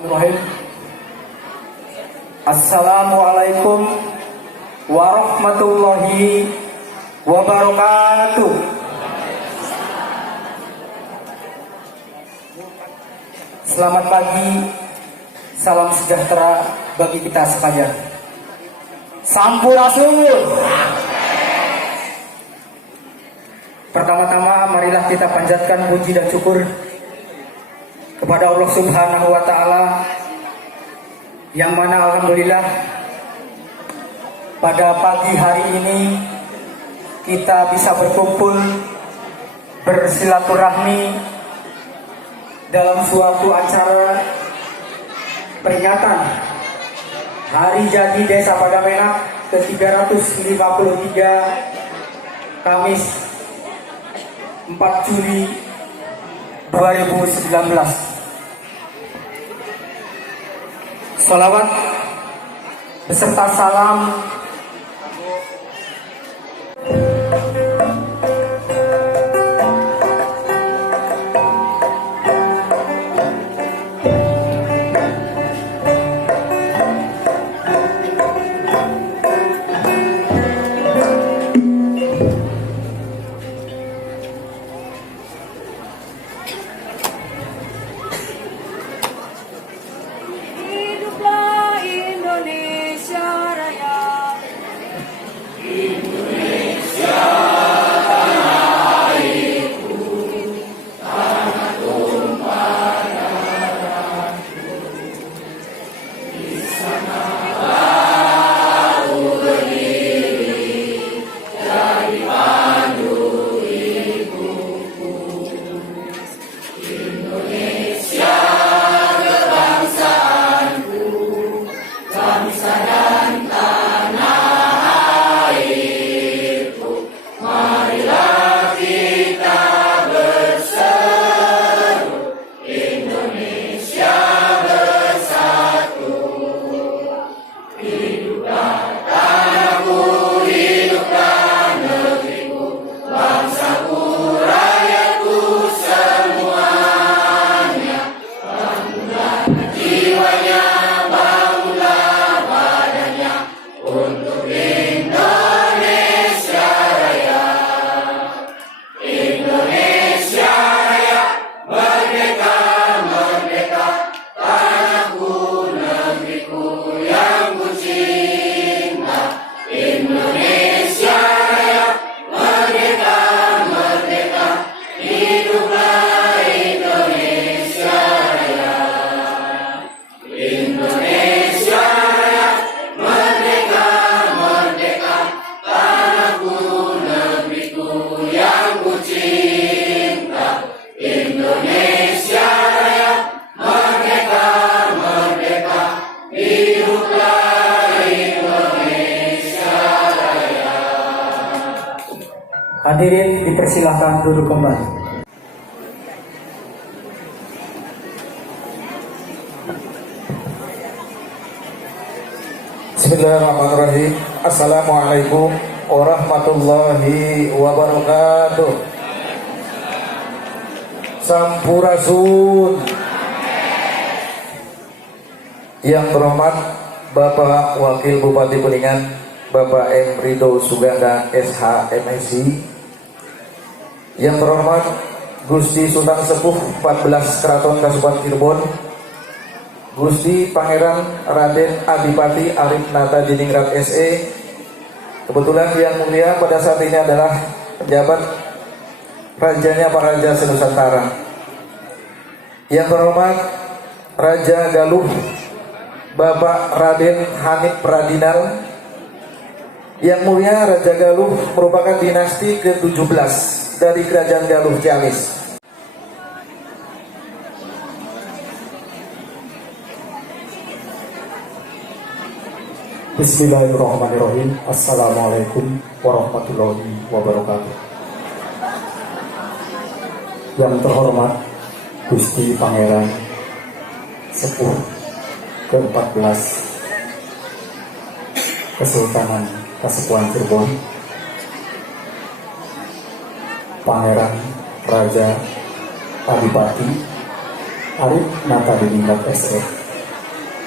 Assalamualaikum warahmatullahi wabarakatuh. Selamat pagi, salam sejahtera bagi kita sekalian. Sampurasun. Pertama-tama marilah kita panjatkan puji dan syukur kepada Allah Subhanahu wa Ta'ala, yang mana alhamdulillah pada pagi hari ini kita bisa berkumpul bersilaturahmi dalam suatu acara peringatan Hari Jadi Desa Padamenak ke-353 Kamis 4 Juli 2019. Salawat beserta salam hadirin dipersilahkan duduk kembali. Bismillahirrahmanirrahim. Assalamualaikum warahmatullahi wabarakatuh. Sampurasun. Yang terhormat Bapak Wakil Bupati Kuningan, Bapak M. Rido Suganda SH MSI. Yang terhormat Gusti Sultan Sepuh 14 Keraton Kasupan Cirebon, Gusti Pangeran Raden Adipati Arif Nata Diningrat SE. Kebetulan yang mulia pada saat ini adalah pejabat Rajanya para Raja Senusantara. Yang terhormat Raja Galuh Bapak Raden Hanif Pradinal. Yang mulia Raja Galuh merupakan dinasti ke-17 dari Kerajaan Galuh Ciamis. Bismillahirrahmanirrahim. Assalamualaikum warahmatullahi wabarakatuh. Yang terhormat Gusti Pangeran Sepuh ke-14 Kesultanan Kasepuhan Cirebon, Pangeran Raja Adipati Arif Nata Diningrat SE.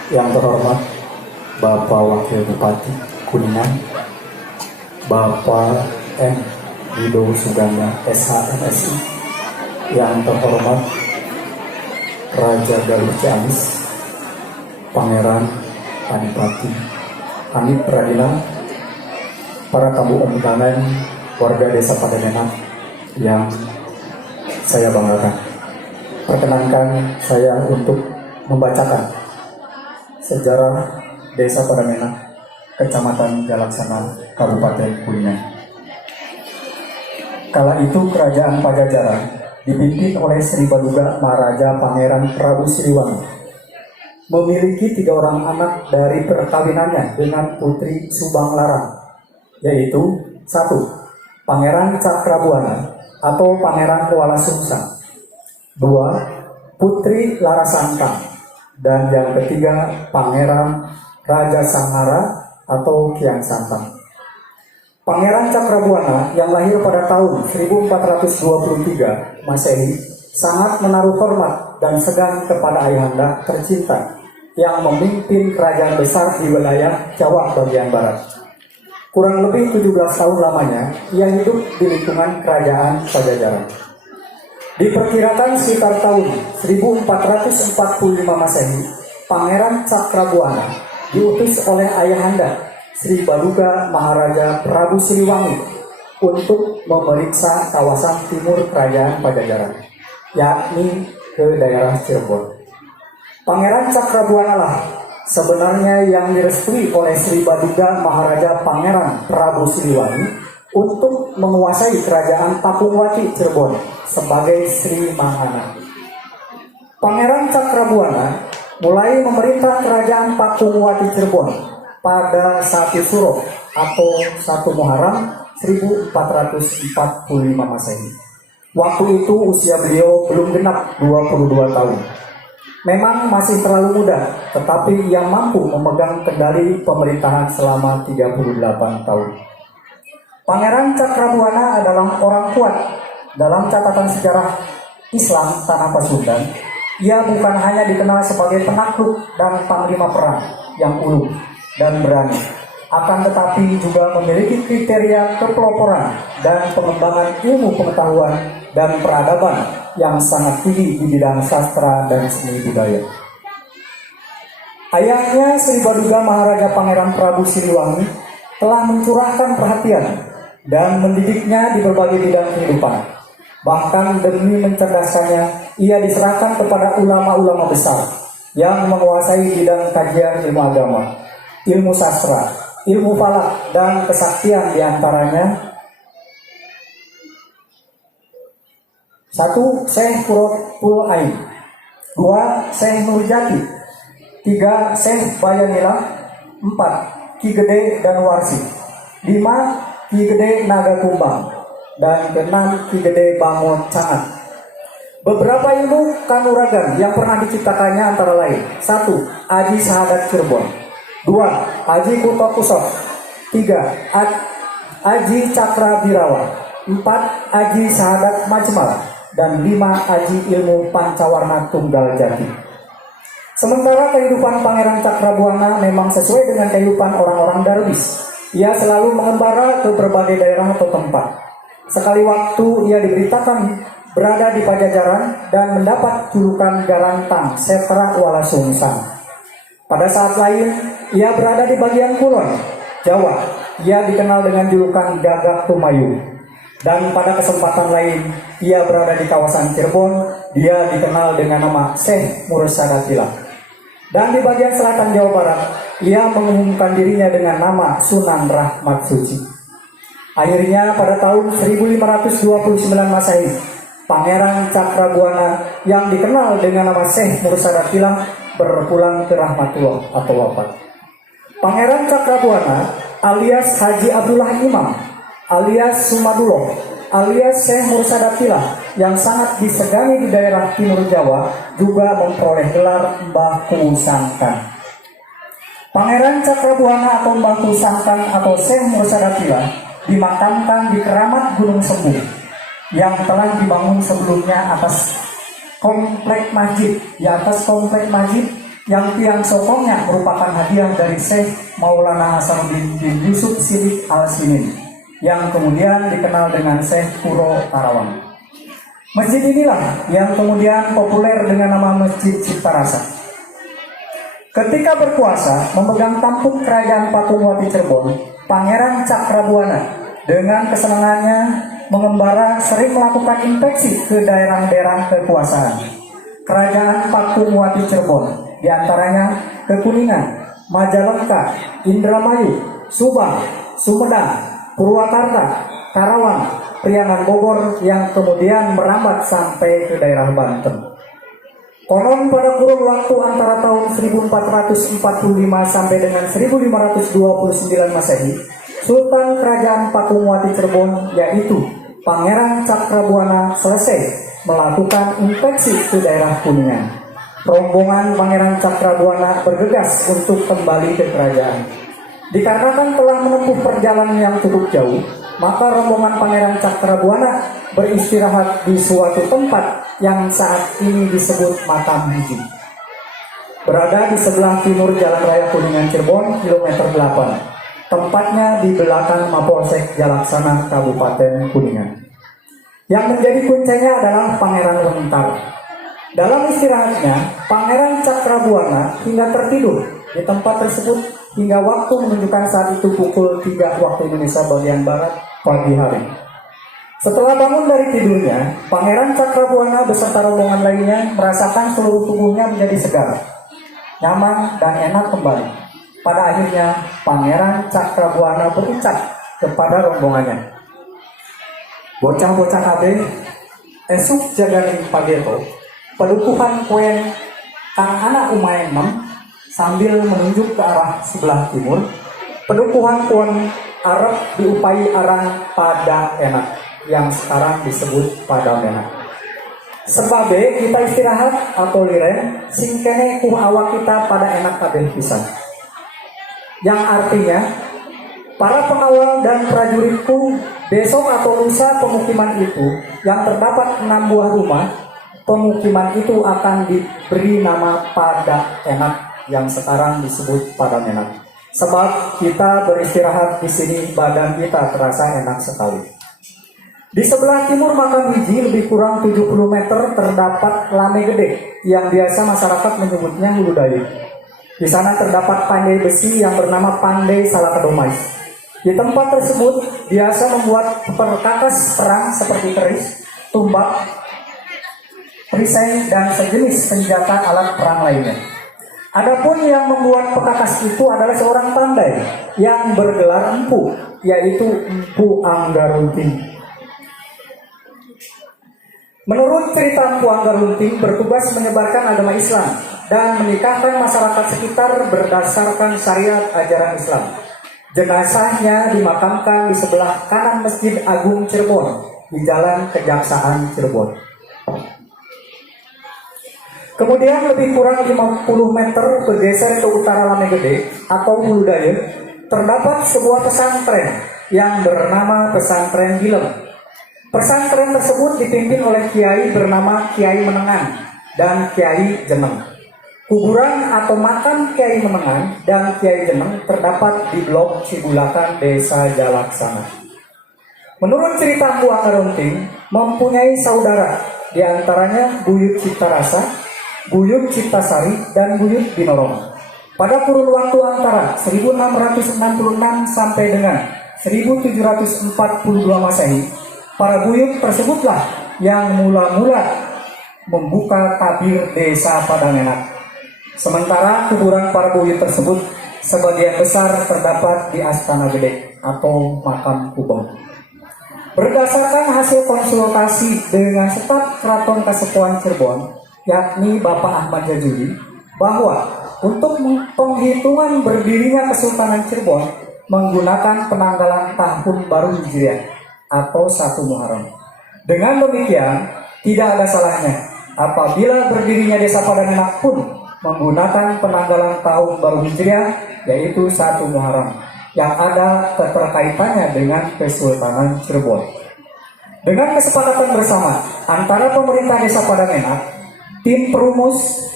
yang terhormat Bapak Wakil Bupati Kuningan, Bapak M. Rido Suganda SH.MSI, yang terhormat Raja Galuh Ciamis, Pangeran Adipati Hanif Pradila, para tamu undangan, warga Desa Pademenak yang saya banggakan. Perkenankan saya untuk membacakan sejarah Desa Pademenak, Kecamatan Jalaksana, Kabupaten Kuningan. Kala itu Kerajaan Pajajaran dipimpin oleh Sri Baduga Maharaja Pangeran Prabu Siliwangi memiliki 3 orang anak dari perkawinannya dengan Putri Subang Larang, yaitu 1. Pangeran Cakrabuana atau Pangeran Kuala Sungsang, 2. Putri Larasantang, dan yang ketiga Pangeran Raja Sanghara atau Kian Santang. Pangeran Cakrabuana yang lahir pada tahun 1423 Masehi sangat menaruh hormat dan segan kepada ayahanda tercinta yang memimpin kerajaan besar di wilayah Jawa bagian barat. Kurang lebih 17 tahun lamanya ia hidup di lingkungan kerajaan Pajajaran. Diperkirakan sekitar tahun 1445 Masehi, Pangeran Cakrabuana diutus oleh ayahanda Sri Baduga Maharaja Prabu Siliwangi untuk memeriksa kawasan timur kerajaan Pajajaran, yakni ke daerah Cirebon. Pangeran Cakrabuana lah sebenarnya yang direstui oleh Sri Baduga Maharaja Pangeran Prabu Siliwangi untuk menguasai kerajaan Tapungwati Cirebon sebagai Sri Mahana. Pangeran Cakrabuana mulai memerintah kerajaan Tapungwati Cirebon pada 1 Suro atau 1 Muharram 1445 Masehi. Waktu itu usia beliau belum genap 22 tahun. Memang masih terlalu muda, tetapi ia mampu memegang kendali pemerintahan selama 38 tahun. Pangeran Cakrabuana adalah orang kuat. Dalam catatan sejarah Islam Tanah Pasundan, ia bukan hanya dikenal sebagai penakluk dan panglima perang yang ulung dan berani, akan tetapi juga memiliki kriteria kepeloporan dan pengembangan ilmu pengetahuan dan peradaban yang sangat tinggi di bidang sastra dan seni budaya. Ayahnya Sri Baduga Maharaja Pangeran Prabu Siliwangi telah mencurahkan perhatian dan mendidiknya di berbagai bidang kehidupan. Bahkan demi mencerdaskannya, ia diserahkan kepada ulama-ulama besar yang menguasai bidang kajian ilmu agama, ilmu sastra, ilmu falak, dan kesaktian diantaranya 1. Syekh Quratul Ain, 2. Syekh Nurjati, 3. Syekh Bayanila, 4. Ki Gede dan Warsi, 5. Ki Gede Naga Kumbang, dan 6. Ki Gede Bango Cangat. Beberapa ilmu kanuragan yang pernah diciptakannya antara lain: 1. Aji Sahadat Cirebon, 2. Aji Kuto Kusok, 3. Aji Cakra Birawa, 4. Aji Sahadat Majmal, dan 5. Aji Ilmu Pancawarna Tunggal Jati. Sementara kehidupan Pangeran Cakrabuana memang sesuai dengan kehidupan orang-orang Darwis. Ia selalu mengembara ke berbagai daerah atau tempat. Sekali waktu ia diberitakan berada di Pajajaran dan mendapat julukan Galantang Setra Wala Sungsang. Pada saat lain, ia berada di bagian kulon, Jawa. Ia dikenal dengan julukan Gagak Tumayu. Dan pada kesempatan lain, ia berada di kawasan Cirebon. Dia dikenal dengan nama Syekh Mursadatilah. Dan di bagian selatan Jawa Barat, ia mengumumkan dirinya dengan nama Sunan Rahmat Suci. Akhirnya pada tahun 1529 Masehi, Pangeran Cakrabuana yang dikenal dengan nama Syekh Mursadatilah berpulang ke Rahmatullah atau wafat. Pangeran Cakrabuana alias Haji Abdullah Imam alias Sumadullah alias Syekh Mursadatilah yang sangat disegani di daerah timur Jawa juga memperoleh gelar Mbah Kusangkan. Pangeran Cakrabuana atau Mbah Kusangkan atau Syekh Mursadatilah dimakamkan di Keramat Gunung Sembuh yang telah dibangun sebelumnya atas komplek masjid. Di atas komplek masjid yang tiang sokongnya merupakan hadiah dari Syekh Maulana Hasanuddin bin Yusuf Sidik Al-Sinin yang kemudian dikenal dengan Syekh Puro Karawang. Masjid inilah yang kemudian populer dengan nama Masjid Cipta Rasa. Ketika berkuasa memegang tampuk kerajaan Pakuwati Cirebon, Pangeran Cakrabuana dengan kesenangannya mengembara sering melakukan inspeksi ke daerah-daerah kekuasaan Kerajaan Pakuwati Cirebon, diantaranya ke Kuningan, Majalengka, Indramayu, Subang, Sumedang, Purwakarta, Karawang, Priangan Bogor yang kemudian merambat sampai ke daerah Banten. Konon pada kurun waktu antara tahun 1445 sampai dengan 1529 Masehi, Sultan Kerajaan Pakuwati Cirebon yaitu Pangeran Cakrabuana selesai melakukan inspeksi ke daerah Kuningan. Rombongan Pangeran Cakrabuana bergegas untuk kembali ke kerajaan. Dikarenakan telah menempuh perjalanan yang cukup jauh, maka rombongan Pangeran Cakrabuana beristirahat di suatu tempat yang saat ini disebut Makam Hiji. Berada di sebelah timur Jalan Raya Kuningan Cirebon, kilometer 8. Tempatnya di belakang Mapolsek Jalaksana Kabupaten Kuningan. Yang menjadi kuncinya adalah Pangeran Wentar. Dalam istirahatnya, Pangeran Cakrabuana hingga tertidur di tempat tersebut hingga waktu menunjukkan saat itu pukul 3 waktu Indonesia bagian Barat pagi hari. Setelah bangun dari tidurnya, Pangeran Cakrabuana beserta rombongan lainnya merasakan seluruh tubuhnya menjadi segar, nyaman, dan enak kembali. Pada akhirnya, Pangeran Cakrabuana berucap kepada rombongannya, "Bocah-bocah kabeh, esuk jaganing pageto, padukuhan koen kang anak umayan nem," sambil menunjuk ke arah sebelah timur, "padukuhan koen arep diupai arang pada enak," yang sekarang disebut Padamena. Sebabe kita istirahat atau liren singkene ku awak kita pada enak kabeh pisan. Yang artinya, para pengawal dan prajuritku, besok atau lusa pemukiman itu yang terdapat 6 buah rumah, pemukiman itu akan diberi nama Pada Enak yang sekarang disebut Padamena. Sebab kita beristirahat di sini, badan kita terasa enak sekali. Di sebelah timur Makam Hiji lebih kurang 70 meter terdapat Lame Gede yang biasa masyarakat menyebutnya Hulu Dayu. Di sana terdapat pandai besi yang bernama Pandai Salakedomais. Di tempat tersebut biasa membuat perkakas perang seperti keris, tumbak, perisai, dan sejenis senjata alat perang lainnya. Adapun yang membuat perkakas itu adalah seorang pandai yang bergelar empu, yaitu Empu Anggarunting. Menurut cerita Empu Anggarunting bertugas menyebarkan agama Islam dan menikahkan masyarakat sekitar berdasarkan syariat ajaran Islam. Jenazahnya dimakamkan di sebelah kanan Masjid Agung Cirebon di Jalan Kejaksaan Cirebon. Kemudian lebih kurang 50 meter bergeser ke utara Lame Gede atau Hulu Daya, terdapat sebuah pesantren yang bernama Pesantren Gilem. Pesantren tersebut dipimpin oleh kiai bernama Kiai Menengan dan Kiai Jeneng. Kuburan atau makam Kiai Menengan dan Kiai Jeneng terdapat di Blok Cibulakan, Desa Jalaksana. Menurut cerita Empu Anggarunting, mempunyai saudara, diantaranya Buyut Ciptarasa, Buyut Ciptasari, dan Buyut Binorong. Pada kurun waktu antara 1666 sampai dengan 1742 Masehi, para buyut tersebutlah yang mula-mula membuka tabir desa Padangenak. Sementara kuburan para buyut tersebut sebagian besar terdapat di Astana Gede atau Makam Kubeng. Berdasarkan hasil konsultasi dengan staf Keraton Kasepuhan Cirebon, yakni Bapak Ahmad Jajuli, bahwa untuk penghitungan berdirinya Kesultanan Cirebon menggunakan penanggalan tahun baru Hijriah atau 1 Muharram. Dengan demikian, tidak ada salahnya apabila berdirinya Desa Padangenak pun menggunakan penanggalan tahun baru Hijriah, yaitu 1 Muharram, yang ada keterkaitannya dengan Kesultanan Cirebon. Dengan kesepakatan bersama antara pemerintah Desa Padangenak, tim perumus,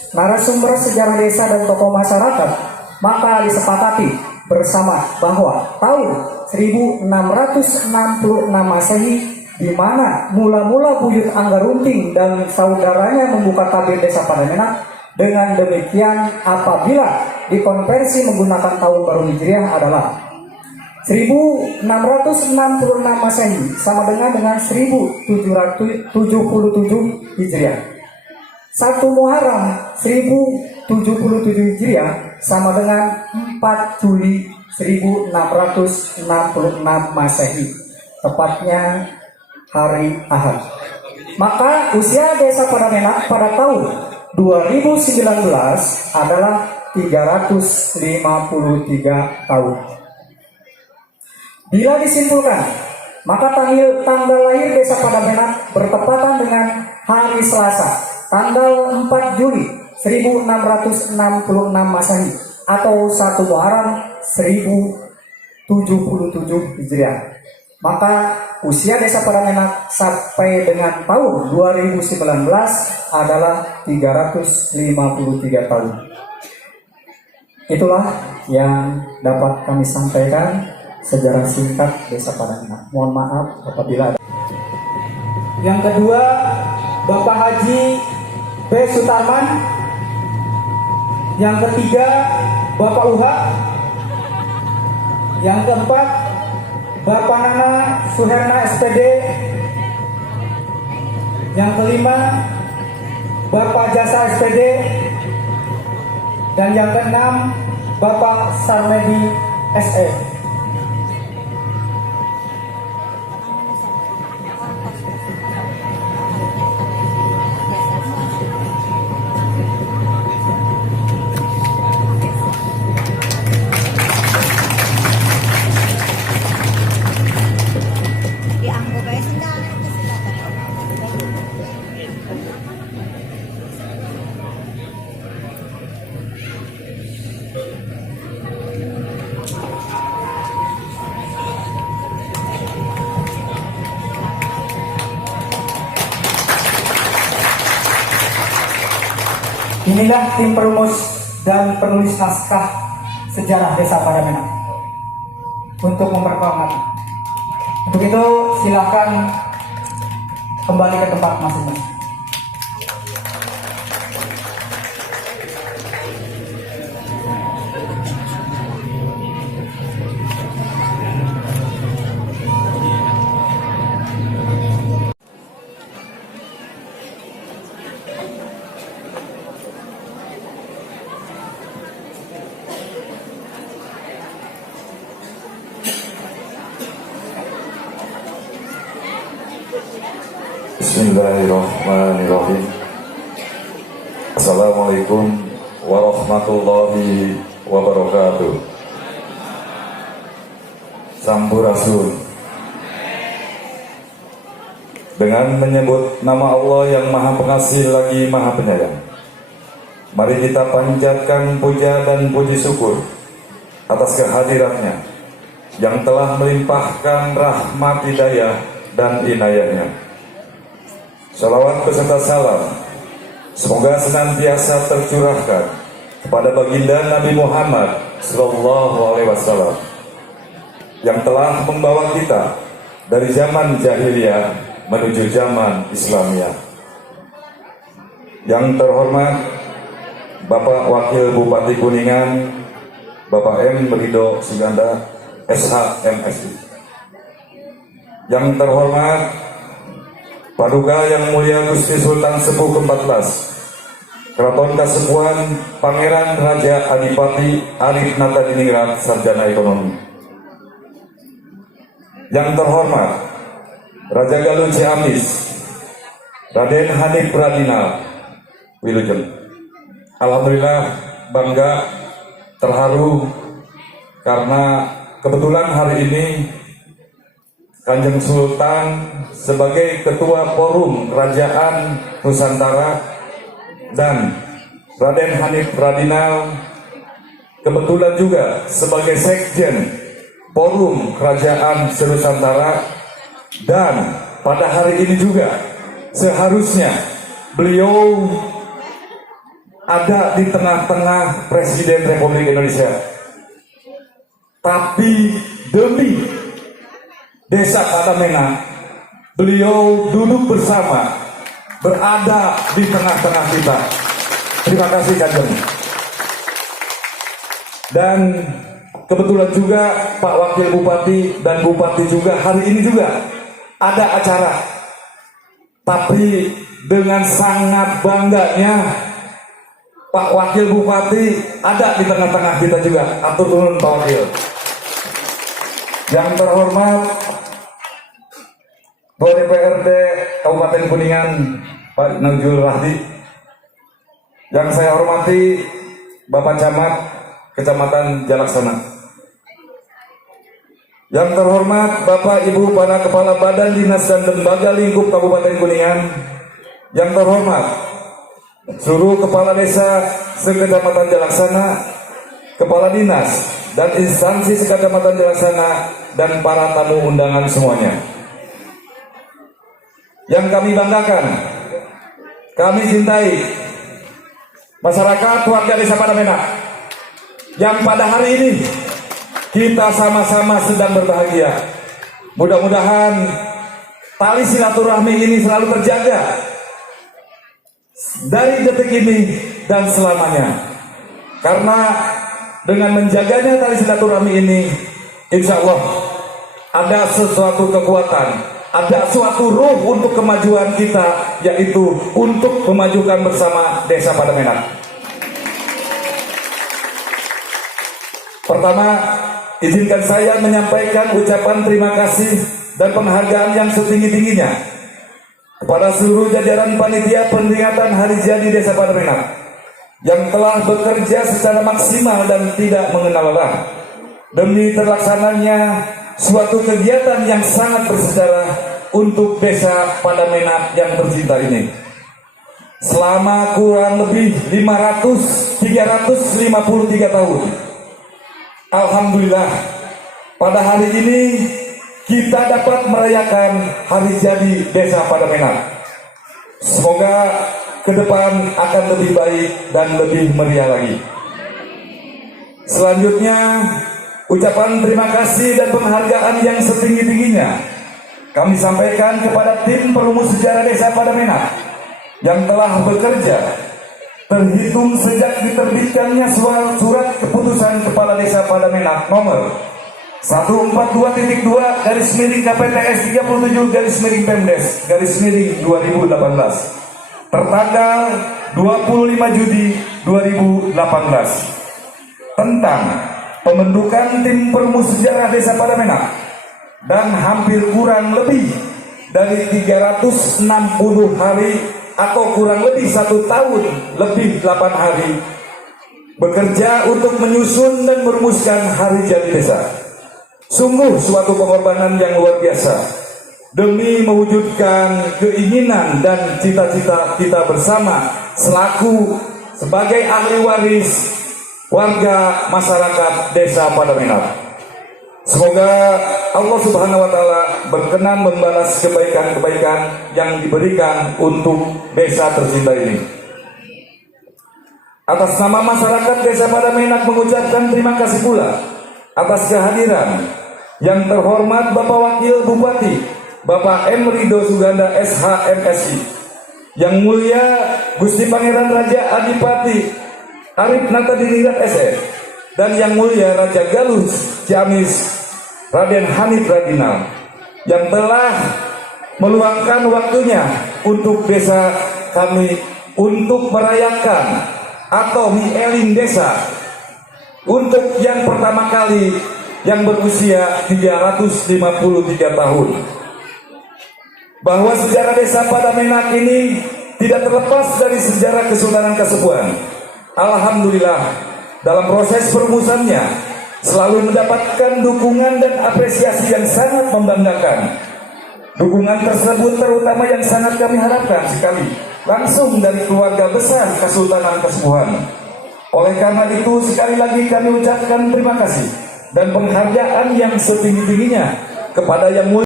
narasumber sejarah desa dan tokoh masyarakat, maka disepakati bersama bahwa tahun 1666 Masehi, di mana mula-mula Buyut Anggarunting dan saudaranya membuka tabir desa Padamenak. Dengan demikian, apabila dikonversi menggunakan tahun baru Hijriah adalah 1666 Masehi sama dengan 1777 Hijriah. 1 Muharram 1077 Hijriah sama dengan 4 Juli 1666 Masehi, tepatnya hari Ahad. Maka usia desa Padamenak pada tahun 2019 adalah 353 tahun. Bila disimpulkan, maka tanggal lahir desa Padamenak bertepatan dengan hari Selasa, tanggal 4 Juli 1666 Masehi atau 1 Muharram 1077 Hijriah. Maka usia desa Padamenak sampai dengan tahun 2019 adalah 353 tahun. Itulah yang dapat kami sampaikan sejarah singkat desa Padamenak. Mohon maaf apabila ada. Yang kedua, Bapak Haji B. Sutarman. Yang ketiga, Bapak Uha. Yang keempat, Bapak Nana Suherna SPD. Yang kelima, Bapak Jasa SPD. Dan yang keenam, Bapak Sarmedi SE. Inilah tim perumus dan penulis naskah sejarah desa Padamenak untuk memperkenalkan. Untuk itu silakan kembali ke tempat masing-masing. Bismillahirrahmanirrahim. Assalamualaikum warahmatullahi wabarakatuh. Sampurasun. Dengan menyebut nama Allah yang Maha Pengasih lagi Maha Penyayang, mari kita panjatkan puja dan puji syukur atas kehadiratnya yang telah melimpahkan rahmat hidayah dan inayahnya. Salawat beserta salam semoga senantiasa tercurahkan kepada baginda Nabi Muhammad SAW yang telah membawa kita dari zaman jahiliyah menuju zaman Islamiyah. Yang terhormat Bapak Wakil Bupati Kuningan, Bapak M. Rido Suganda, SH MSI. Yang terhormat Paduka Yang Mulia Gusti Sultan Sepuh ke-14 Keraton Kasepuhan Pangeran Raja Adipati Arif Natadiningrat Sarjana Ekonomi. Yang terhormat Raja Galuh Ciamis Raden Hanif Pradinal Wilujeng. Alhamdulillah bangga, terharu karena kebetulan hari ini Kanjeng Sultan sebagai Ketua Forum Kerajaan Nusantara dan Raden Hanif Pradinal kebetulan juga sebagai Sekjen Forum Kerajaan Nusantara, dan pada hari ini juga seharusnya beliau ada di tengah-tengah Presiden Republik Indonesia. Tapi demi Desa Padamena, beliau duduk bersama, berada di tengah-tengah kita. Terima kasih Kanjeng. Dan kebetulan juga Pak Wakil Bupati dan Bupati juga hari ini juga ada acara. Tapi dengan sangat bangganya Pak Wakil Bupati ada di tengah-tengah kita juga. Atur nuhun Pak Wakil. Yang terhormat Ketua DPRD Kabupaten Kuningan Pak Najul Rahdi. Yang saya hormati Bapak Camat Kecamatan Jalaksana. Yang terhormat Bapak Ibu para Kepala Badan Dinas dan Lembaga Lingkup Kabupaten Kuningan. Yang terhormat seluruh Kepala Desa Sekecamatan Jalaksana, Kepala Dinas dan instansi Sekecamatan Jalaksana, dan para tamu undangan semuanya. Yang kami banggakan, kami cintai masyarakat warga Desa Padamena yang pada hari ini kita sama-sama sedang berbahagia. Mudah-mudahan tali silaturahmi ini selalu terjaga dari detik ini dan selamanya. Karena dengan menjaganya tali silaturahmi ini, insya Allah ada sesuatu kekuatan, ada suatu ruh untuk kemajuan kita, yaitu untuk memajukan bersama Desa Padamena. Pertama, izinkan saya menyampaikan ucapan terima kasih dan penghargaan yang setinggi-tingginya kepada seluruh jajaran panitia peringatan Hari Jadi Desa Padamena yang telah bekerja secara maksimal dan tidak mengenal lelah demi terlaksananya suatu kegiatan yang sangat bersejarah untuk Desa Padamena yang tercinta ini. Selama kurang lebih 353 tahun, alhamdulillah pada hari ini kita dapat merayakan Hari Jadi Desa Padamena. Semoga ke depan akan lebih baik dan lebih meriah lagi. Selanjutnya, ucapan terima kasih dan penghargaan yang setinggi-tingginya kami sampaikan kepada tim perumus sejarah Desa Padamena yang telah bekerja terhitung sejak diterbitkannya surat keputusan Kepala Desa Padamena nomor 142.2/KPTS 37/Pemdes/2018 tertanggal 25 Juni 2018 tentang pembentukan tim perumus sejarah Desa Padamena, dan hampir kurang lebih dari 360 hari atau kurang lebih 1 tahun lebih 8 hari bekerja untuk menyusun dan merumuskan Hari Jadi Desa. Sungguh suatu pengorbanan yang luar biasa demi mewujudkan keinginan dan cita-cita kita bersama selaku sebagai ahli waris warga masyarakat Desa Padamena. Semoga Allah Subhanahu wa Ta'ala berkenan membalas kebaikan-kebaikan yang diberikan untuk desa tercinta ini. Atas nama masyarakat Desa Padamena mengucapkan terima kasih pula atas kehadiran yang terhormat Bapak Wakil Bupati Bapak M. Rido Suganda SH MSI, yang mulia Gusti Pangeran Raja Adipati Arif Natadiningrat SS, dan yang mulia Raja Galus Ciamis Raden Hanif Radinal yang telah meluangkan waktunya untuk desa kami untuk merayakan atau Mielin Desa untuk yang pertama kali yang berusia 353 tahun. Bahwa sejarah Desa Padamena ini tidak terlepas dari sejarah Kesultanan Kasepuhan. Alhamdulillah, dalam proses perumusannya selalu mendapatkan dukungan dan apresiasi yang sangat membanggakan. Dukungan tersebut terutama yang sangat kami harapkan sekali langsung dari keluarga besar Kesultanan Kasepuhan. Oleh karena itu, sekali lagi kami ucapkan terima kasih dan penghargaan yang setinggi-tingginya kepada yang mulia